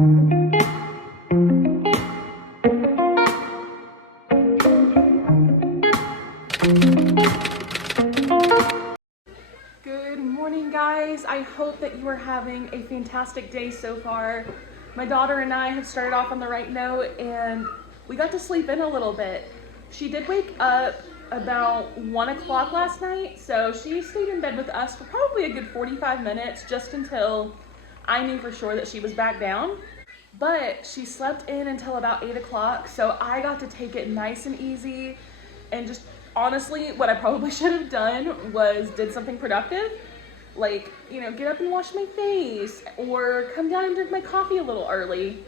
Good morning, guys. I hope that you are having a fantastic day so far. My daughter and I have started off on the right note and we got to sleep in a little bit. She did wake up about 1 o'clock last night, so she stayed in bed with us for probably a good 45 minutes just until I knew for sure that she was back down. But she slept in until about 8 o'clock, so I got to take it nice and easy and just honestly, what I probably should have done was did something productive, like, you know, get up and wash my face or come down and drink my coffee a little early.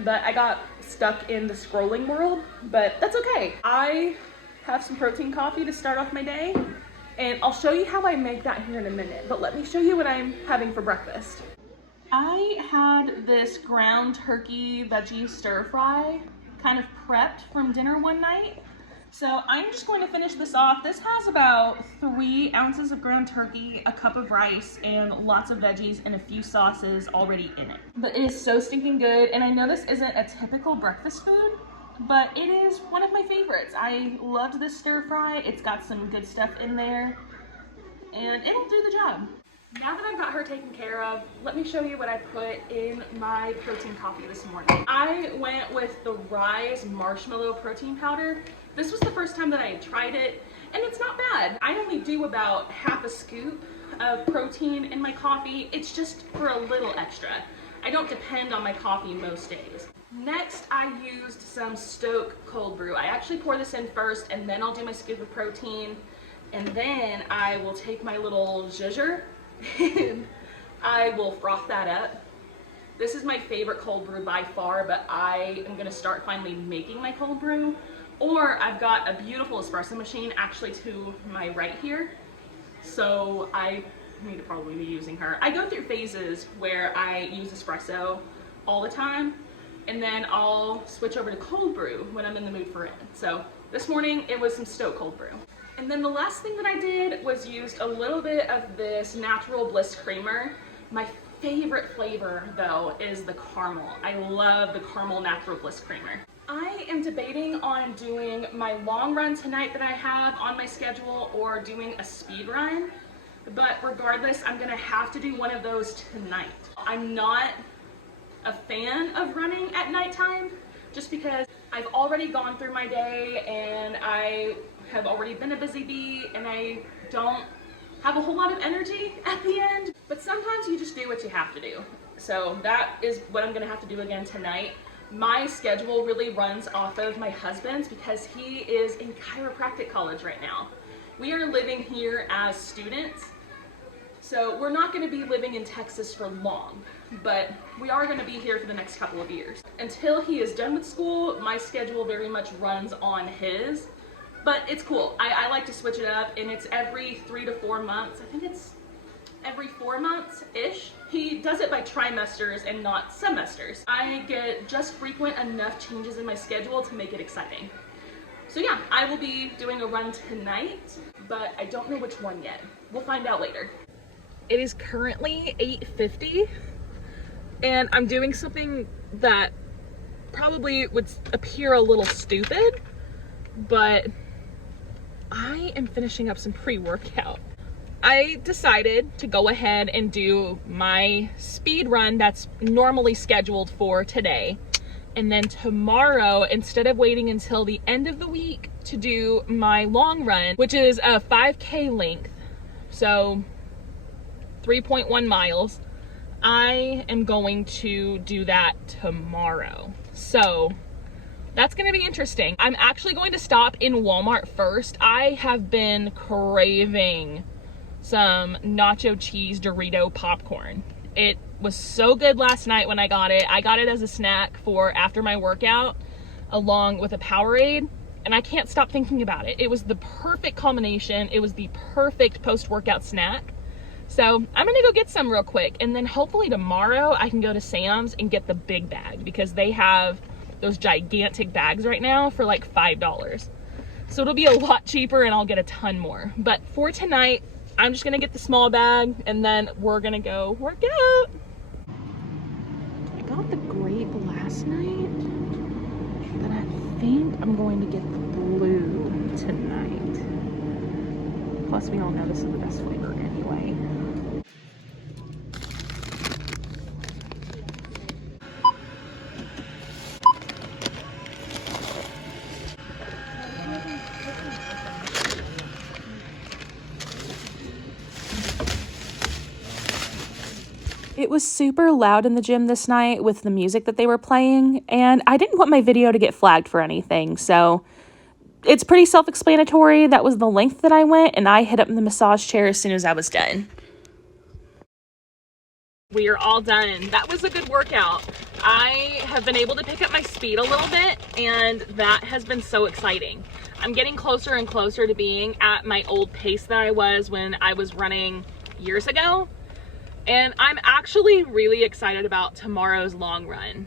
But I got stuck in the scrolling world, but that's okay. I have some protein coffee to start off my day, and I'll show you how I make that here in a minute, but let me show you what I'm having for breakfast. I had this ground turkey veggie stir fry kind of prepped from dinner one night. So I'm just going to finish this off. This has about 3 ounces of ground turkey, a cup of rice, and lots of veggies and a few sauces already in it. But it is so stinking good, and I know this isn't a typical breakfast food, but it is one of my favorites. I loved this stir fry. It's got some good stuff in there, and it'll do the job. Now that I've got her taken care of, let me show you what I put in my protein coffee this morning. I went with the Rise Marshmallow Protein Powder. This was the first time that I had tried it, and it's not bad. I only do about half a scoop of protein in my coffee. It's just for a little extra. I don't depend on my coffee most days. Next, I used some Stok cold brew. I actually pour this in first, and then I'll do my scoop of protein, and then I will take my little zhuzher and I will froth that up. This is my favorite cold brew by far, but I am gonna start finally making my cold brew. Or I've got a beautiful espresso machine actually to my right here, so I need to probably be using her. I go through phases where I use espresso all the time, and then I'll switch over to cold brew when I'm in the mood for it. So this morning it was some Stok cold brew. And then the last thing that I did was used a little bit of this Natural Bliss creamer. My favorite flavor though is the caramel. I love the caramel Natural Bliss creamer. I am debating on doing my long run tonight that I have on my schedule or doing a speed run, but regardless, I'm gonna have to do one of those tonight. I'm not a fan of running at nighttime just because I've already gone through my day and I have already been a busy bee and I don't have a whole lot of energy at the end. But sometimes you just do what you have to do. So that is what I'm gonna have to do again tonight. My schedule really runs off of my husband's because he is in chiropractic college right now. We are living here as students, so we're not going to be living in Texas for long, but we are going to be here for the next couple of years. Until he is done with school, my schedule very much runs on his, but it's cool. I like to switch it up, and it's every 3 to 4 months. I think it's every 4 months-ish. He does it by trimesters and not semesters. I get just frequent enough changes in my schedule to make it exciting. So yeah, I will be doing a run tonight, but I don't know which one yet. We'll find out later. It is currently 8:50, and I'm doing something that probably would appear a little stupid, but I am finishing up some pre-workout. I decided to go ahead and do my speed run that's normally scheduled for today. And then tomorrow, instead of waiting until the end of the week to do my long run, which is a 5K length, so 3.1 miles, I am going to do that tomorrow. So that's gonna be interesting. I'm actually going to stop in Walmart first. I have been craving some nacho cheese Dorito popcorn. It was so good last night when I got it. I got it as a snack for after my workout along with a Powerade, and I can't stop thinking about it. It was the perfect combination. It was the perfect post-workout snack. So I'm gonna go get some real quick, and then hopefully tomorrow I can go to Sam's and get the big bag because they have those gigantic bags right now for like $5. So it'll be a lot cheaper and I'll get a ton more. But for tonight, I'm just gonna get the small bag and then we're gonna go work out. I got the great last night, but I think I'm going to get the blue tonight. Plus, we all know this is the best flavor anyway. It was super loud in the gym this night with the music that they were playing, and I didn't want my video to get flagged for anything, so it's pretty self-explanatory. That was the length that I went, and I hit up in the massage chair as soon as I was done. We are all done. That was a good workout. I have been able to pick up my speed a little bit, and that has been so exciting. I'm getting closer and closer to being at my old pace that I was when I was running years ago. And I'm actually really excited about tomorrow's long run.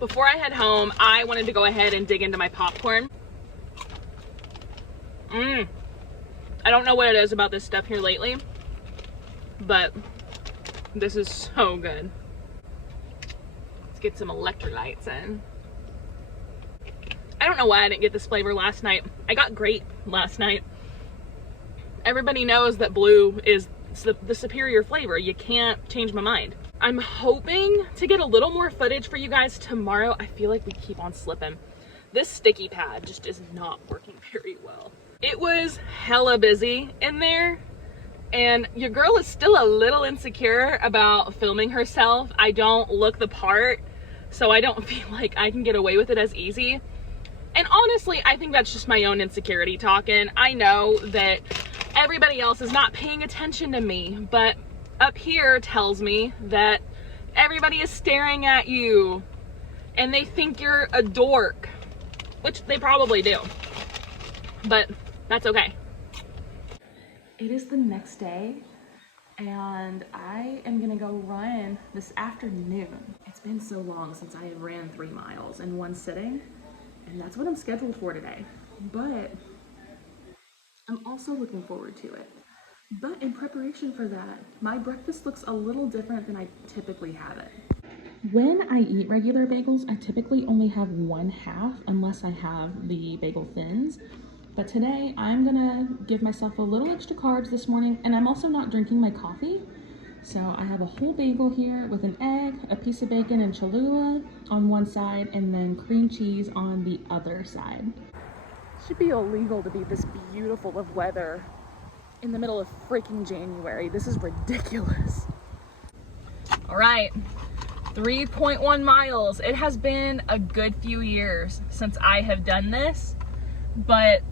Before I head home, I wanted to go ahead and dig into my popcorn. I don't know what it is about this stuff here lately, but this is so good. Let's get some electrolytes in. I don't know why I didn't get this flavor last night. I got grape last night. Everybody knows that blue is the superior flavor. You can't change my mind. I'm hoping to get a little more footage for you guys tomorrow. I feel like we keep on slipping. This sticky pad just is not working very well. It was hella busy in there, and your girl is still a little insecure about filming herself. I don't look the part, so I don't feel like I can get away with it as easy. And honestly, I think that's just my own insecurity talking. I know that everybody else is not paying attention to me, but up here tells me that everybody is staring at you and they think you're a dork, which they probably do, but that's okay. It is the next day and I am gonna go run this afternoon. It's been so long since I have ran 3 miles in one sitting, and that's what I'm scheduled for today, but I'm also looking forward to it. But in preparation for that, my breakfast looks a little different than I typically have it. When I eat regular bagels, I typically only have 1/2 unless I have the bagel thins. But today I'm gonna give myself a little extra carbs this morning, and I'm also not drinking my coffee. So I have a whole bagel here with an egg, a piece of bacon and Cholula on one side, and then cream cheese on the other side. Should be illegal to be this beautiful of weather in the middle of freaking January. This is ridiculous. All right, 3.1 miles. It has been a good few years since I have done this, but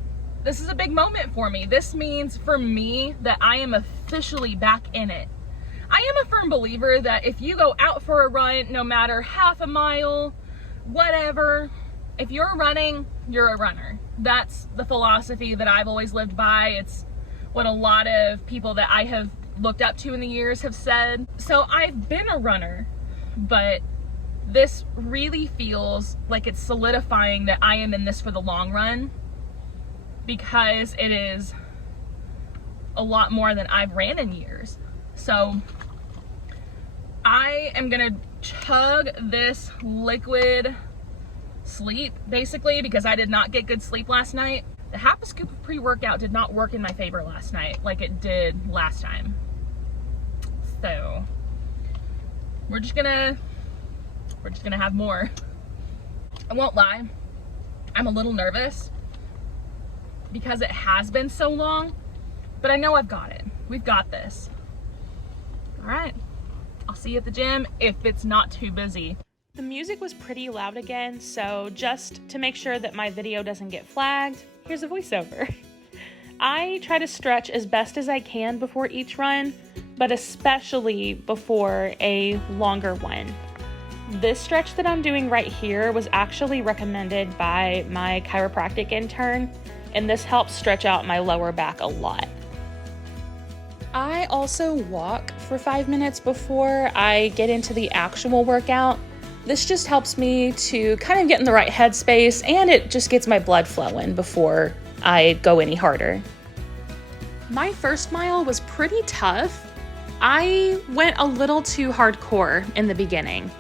this is a big moment for me. This means for me that I am officially back in it. I am a firm believer that if you go out for a run, no matter half a mile, whatever, if you're running, you're a runner. That's the philosophy that I've always lived by. It's what a lot of people that I have looked up to in the years have said. So I've been a runner, but this really feels like it's solidifying that I am in this for the long run, because it is a lot more than I've ran in years. So I am gonna chug this liquid sleep basically, because I did not get good sleep last night. The half a scoop of pre-workout did not work in my favor last night like it did last time. So we're just gonna have more. I won't lie, I'm a little nervous because it has been so long, but I know I've got it. We've got this. All right, I'll see you at the gym if it's not too busy. The music was pretty loud again, so just to make sure that my video doesn't get flagged, here's a voiceover. I try to stretch as best as I can before each run, but especially before a longer one. This stretch that I'm doing right here was actually recommended by my chiropractic intern, and this helps stretch out my lower back a lot. I also walk for 5 minutes before I get into the actual workout. This just helps me to kind of get in the right headspace, and it just gets my blood flowing before I go any harder. My first mile was pretty tough. I went a little too hardcore in the beginning.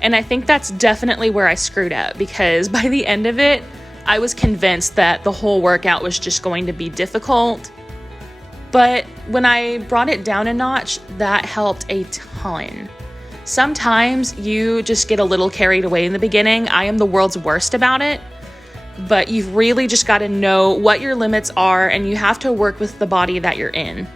And I think that's definitely where I screwed up, because by the end of it, I was convinced that the whole workout was just going to be difficult. But when I brought it down a notch, that helped a ton. Sometimes you just get a little carried away in the beginning. I am the world's worst about it, but you've really just got to know what your limits are, and you have to work with the body that you're in.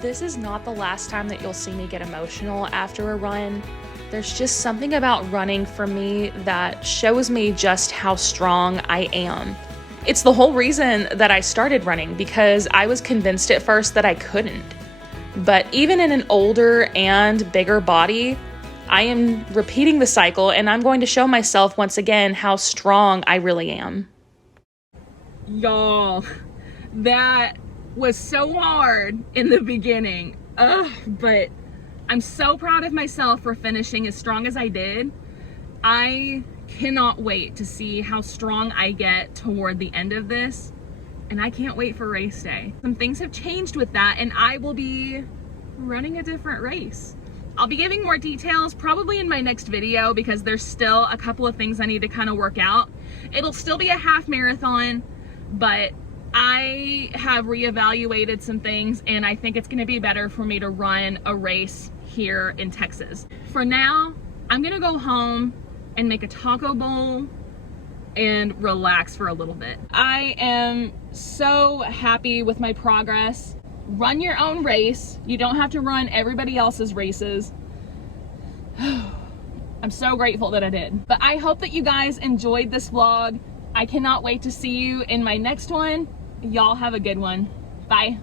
This is not the last time that you'll see me get emotional after a run. There's just something about running for me that shows me just how strong I am. It's the whole reason that I started running, because I was convinced at first that I couldn't. But even in an older and bigger body, I am repeating the cycle, and I'm going to show myself once again how strong I really am. Y'all, that was so hard in the beginning. But I'm so proud of myself for finishing as strong as I did. I cannot wait to see how strong I get toward the end of this, and I can't wait for race day. Some things have changed with that, and I will be running a different race. I'll be giving more details probably in my next video, because there's still a couple of things I need to kind of work out. It'll still be a half marathon, but I have reevaluated some things, and I think it's going to be better for me to run a race here in Texas. For now, I'm gonna go home and make a taco bowl and relax for a little bit. I am so happy with my progress. Run your own race. You don't have to run everybody else's races. I'm so grateful that I did. But I hope that you guys enjoyed this vlog. I cannot wait to see you in my next one. Y'all have a good one. Bye.